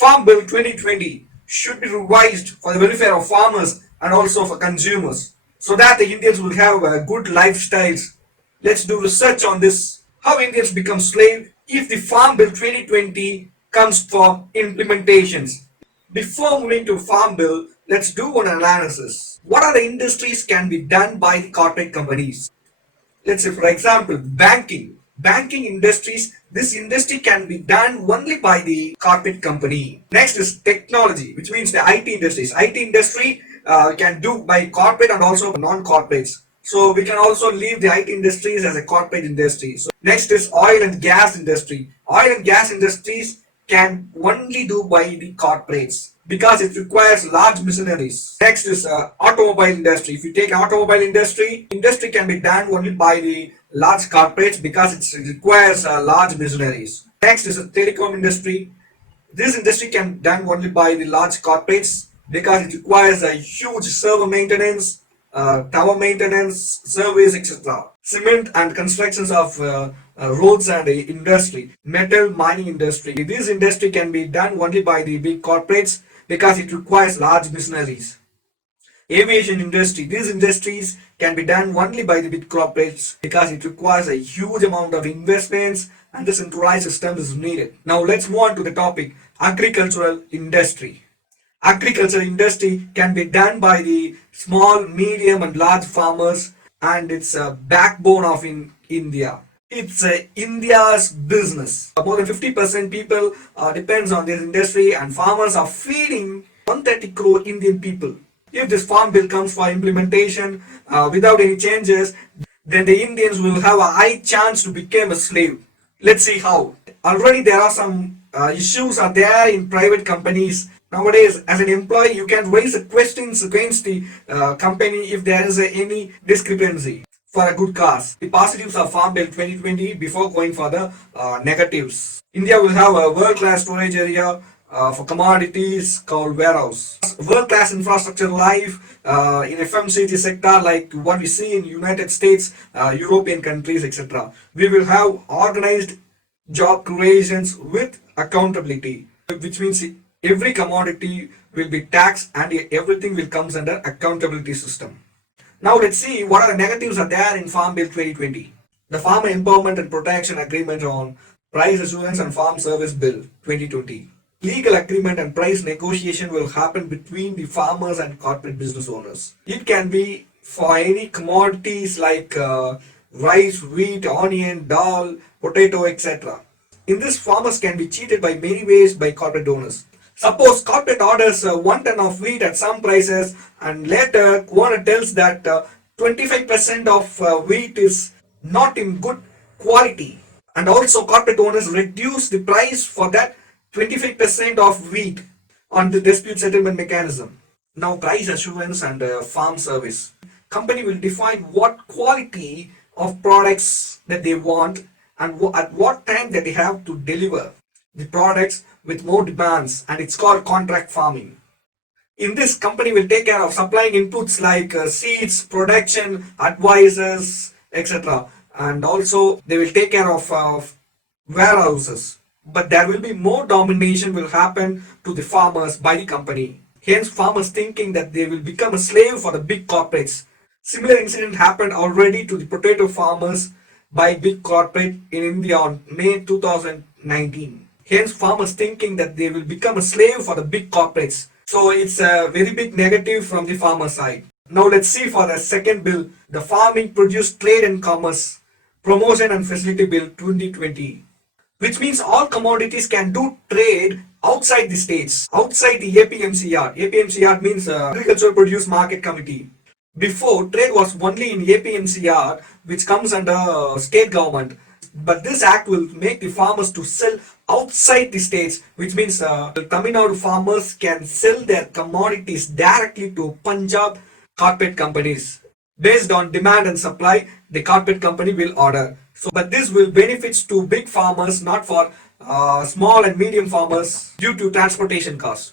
Farm Bill 2020 should be revised for the welfare of farmers and also for consumers so that the Indians will have good lifestyles. Let's do research on this. How Indians become slave if the Farm Bill 2020 comes for implementations. Before moving to Farm Bill, let's do an analysis. What are the industries can be done by the corporate companies? Let's say for example banking industries, this industry can be done only by the corporate company. Next is technology, which means the it industry can do by corporate and also non-corporates, so we can also leave the it industries as a corporate industry. So next is oil and gas industries can only do by the corporates because it requires large machineries. Next is automobile industry. If you take automobile industry can be done only by the large corporates because it requires large machineries. Next is a telecom industry. This industry can be done only by the large corporates because it requires a huge server maintenance, tower maintenance, service, etc. Cement and constructions of roads and industry, metal mining industry. This industry can be done only by the big corporates because it requires large machineries. Aviation industry. These industries can be done only by the big corporates because it requires a huge amount of investments and the centralized system is needed. Now let's move on to the topic agricultural industry. Agriculture industry can be done by the small, medium and large farmers and it's a backbone of India. It's India's business. More than 50% people depends on this industry and farmers are feeding 130 crore Indian people. If this farm bill comes for implementation without any changes, then the Indians will have a high chance to become a slave. Let's see how. Already there are some issues are there in private companies. Nowadays, as an employee, you can raise questions against the company if there is any discrepancy for a good cause. The positives of Farm Bill 2020 before going for the negatives. India will have a world-class storage area for commodities called warehouse. World-class infrastructure life in FMCG sector like what we see in United States, European countries, etc. We will have organized job creations with accountability, which means every commodity will be taxed and everything will comes under accountability system. Now let's see what are the negatives are there in Farm Bill 2020. The Farmer Empowerment and Protection Agreement on Price Assurance and Farm Service Bill 2020. Legal agreement and price negotiation will happen between the farmers and corporate business owners. It can be for any commodities like rice, wheat, onion, dal, potato, etc. In this, farmers can be cheated by many ways by corporate owners. Suppose corporate orders 1 ton of wheat at some prices and later owner tells that 25% of wheat is not in good quality, and also corporate owners reduce the price for that 25% of wheat on the dispute settlement mechanism. Now price assurance and farm service. Company will define what quality of products that they want and at what time that they have to deliver the products with more demands, and it's called contract farming. In this, company will take care of supplying inputs like seeds, production, advisors, etc. And also they will take care of warehouses. But there will be more domination will happen to the farmers by the company. Hence, farmers thinking that they will become a slave for the big corporates. Similar incident happened already to the potato farmers by big corporate in India on May 2019. Hence, farmers thinking that they will become a slave for the big corporates. So it's a very big negative from the farmer side. Now let's see for the second bill, the Farming Produce Trade and Commerce Promotion and Facility Bill 2020, which means all commodities can do trade outside the states, outside the APMCR. APMCR means Agricultural Produce Market Committee. Before, trade was only in APMCR, which comes under state government. But this act will make the farmers to sell outside the states, which means Tamil Nadu farmers can sell their commodities directly to Punjab corporate companies. Based on demand and supply, the corporate company will order. So, but this will benefits to big farmers, not for small and medium farmers due to transportation costs.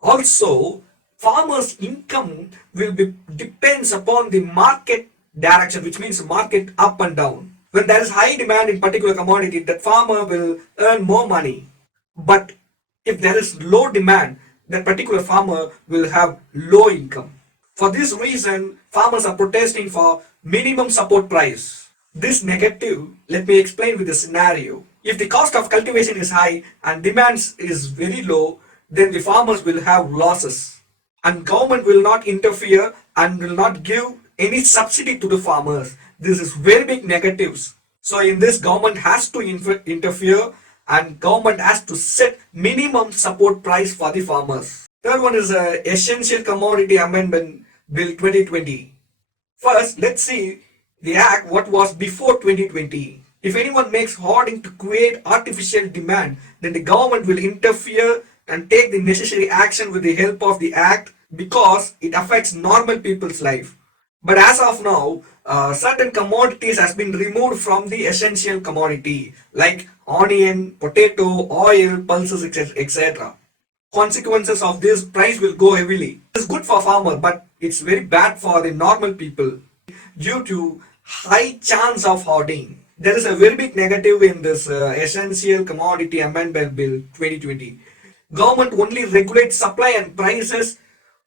Also, farmers' income will be depends upon the market direction, which means market up and down. When there is high demand in particular commodity, that farmer will earn more money. But If there is low demand, that particular farmer will have low income. For this reason, farmers are protesting for minimum support price. This negative, let me explain with a scenario. If the cost of cultivation is high and demand is very low, then the farmers will have losses. And government will not interfere and will not give any subsidy to the farmers. This is very big negatives. So in this, government has to interfere, and government has to set minimum support price for the farmers. Third one is Essential Commodity Amendment Bill 2020. First, let's see the act what was before 2020. If anyone makes hoarding to create artificial demand, then the government will interfere and take the necessary action with the help of the act because it affects normal people's life. But as of now, certain commodities has been removed from the essential commodity like onion, potato, oil, pulses, etc. Consequences of this price will go heavily. It's good for farmer, but it's very bad for the normal people due to high chance of hoarding. There is a very big negative in this Essential Commodity Amendment Bill 2020. Government only regulates supply and prices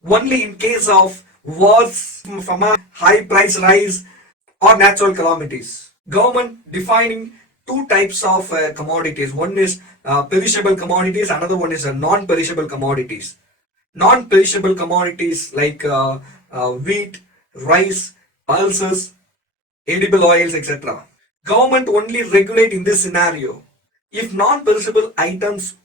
only in case of wars from a high price rise or natural calamities. Government defining two types of commodities. One is perishable commodities, another one is non-perishable commodities. Non-perishable commodities like wheat, rice, pulses, edible oils, etc. Government only regulate in this scenario. If non-perishable items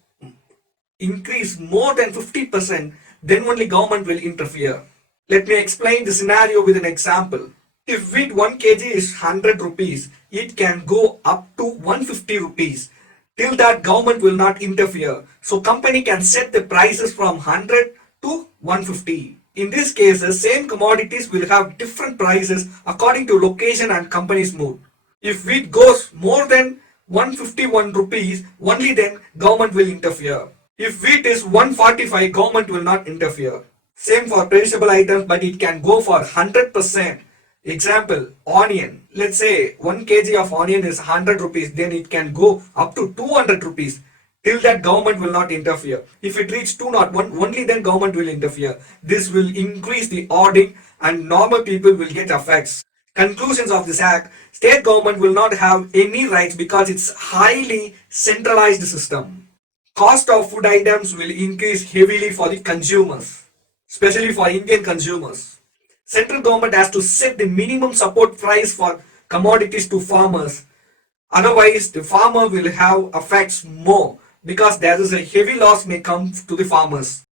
increase more than 50%, then only government will interfere. Let me explain the scenario with an example. If wheat 1 kg is 100 rupees, it can go up to 150 rupees. Till that, government will not interfere. So company can set the prices from 100 to 150. In this case, the same commodities will have different prices according to location and company's mood. If wheat goes more than 151 rupees, only then government will interfere. If wheat is 145, government will not interfere. Same for perishable items, but it can go for 100%. Example, onion. Let's say 1 kg of onion is 100 rupees, then it can go up to 200 rupees. Till that, government will not interfere. If it reaches 201, only then government will interfere. This will increase the hoarding and normal people will get effects. Conclusions of this act: state government will not have any rights because it's highly centralized system. Cost of food items will increase heavily for the consumers, especially for Indian consumers. Central government has to set the minimum support price for commodities to farmers. Otherwise, the farmer will have effects more because there is a heavy loss may come to the farmers.